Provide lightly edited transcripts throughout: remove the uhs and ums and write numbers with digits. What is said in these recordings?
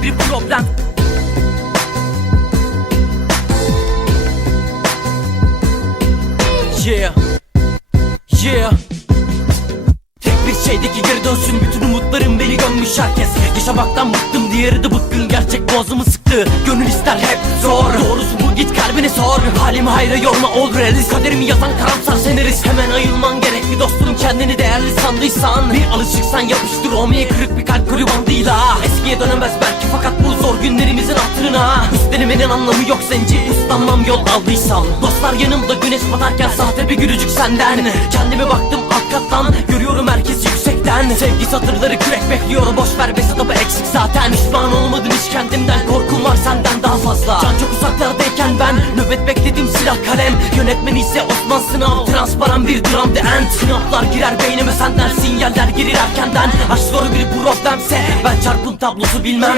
sonra bir problem. Yeah, yeah. Tek bir şeydeki geri dönsün, bütün umutlarım beni gömmüş herkes. Yaşamaktan bıktım, diğeri de bıkkın, gerçek boğazımı sıktı. Gönül ister hep zor, doğrusu bu, git kalbine sor. Halimi hayra yorma, ol realist. Kaderimi yazan karamsar senarist. Hemen ayılman gerekli dostum, kendini değerli sandıysan. Bir alışıksan yapıştır olmaya, kırık bir kalp koru bandıyla. Eskiye dönemez belki fakat bu zor günlerimizin hatırına. Üstlenemenin anlamı yok zenci, uslanmam yol aldıysam. Dostlar yanımda güneş batarken sahte bir gülücük senden. Kendime baktım alt kattan, görüyorum herkes yüksekten. Sevgi satırları kürek bekliyor, boş ver be satabı eksik zaten. Pişman olmadım hiç kendimden, korkum var senden daha fazla. Can çok uzaklardayken ben nöbet bekledim, silah kalem. Yönetmen ise Osman Sınav, transparan bir dram the end. Sınavlar girer beynime senden, sinyaller girir erkenden. Aşk zor bir problemse ben çarpım tablosu bilmem.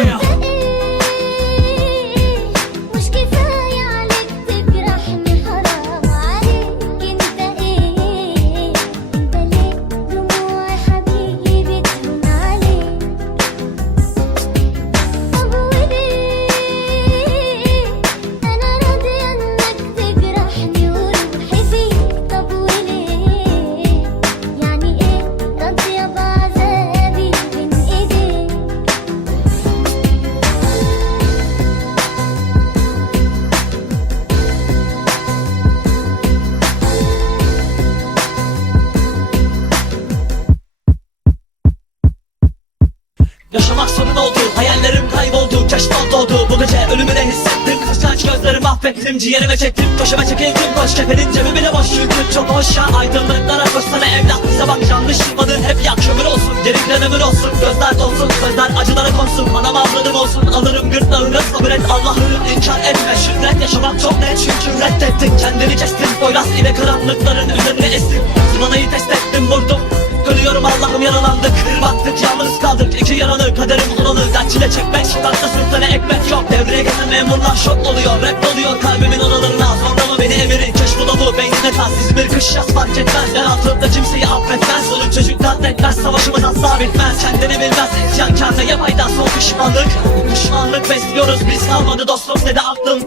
Yaşamak sonun oldu, hayallerim kayboldu, keşfan doğdu. Bu gece ölümüne hissettim, kıskanç gözlerimi mahvettim. Ciğerime çektim, köşeme çekildim, koş kepenin cebi bile boş. Yüküm çok hoş ya, aydınlıklara koşsana evlat. Bize bak yanlış çıkmadı, hep yak kömür olsun. Gerikten ömür olsun, gözler dolsun, sözler acılara konsun. Anam avradım olsun, alırım gırtlağını, sabret Allah'ını inkar etme. Şükret, yaşamak çok net çünkü reddettin. Kendini kestin, boyraz ile karanlıkların üzerine estin. Zıvanayı test ettim, vurdum. Ölüyorum Allah'ım, yaralandık, kırbattık, yalnız kaldık. İki yaralı kaderim olalı, dert çile çekmek, sokakta sırtlara ekmek yok. Devreye gelen memurlar şok oluyor, rap doluyor kalbimin odalarına. Sonra mı beni emirin, köş dolu beynine tas. İzmir kış yaz fark etmez, yer altında kimseyi affetmez. Soluk çocuk katletmez, savaşımız asla bitmez. Kendini bilmez, isyankar neye fayda, son pişmanlık. Bu pişmanlık besliyoruz biz, kalmadı dostum ne de aklım.